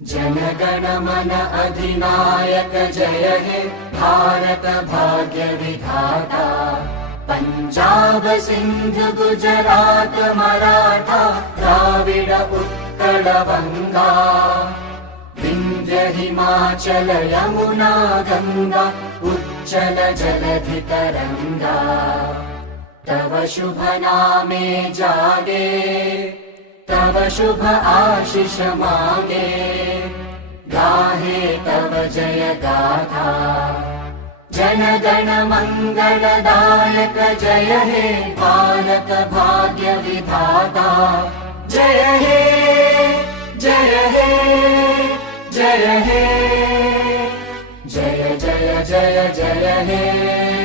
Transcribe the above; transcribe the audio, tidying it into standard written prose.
जनगण मन अधिनायक जय हे भारत भाग्य विधाता। पंजाब सिंध गुजरात मराठा द्राविड उत्कल बंगा। विंध्य हिमाचल यमुना गंगा उच्चल जलधि तरंगा। तव शुभ नामे जागे तव शुभ आशीष मांगे। गाहे तव जय गाथा जनगण मंगलदायक जय हे भारत भाग्य विधाता। जय हे जय हे जय हे जय जय जय जय हे।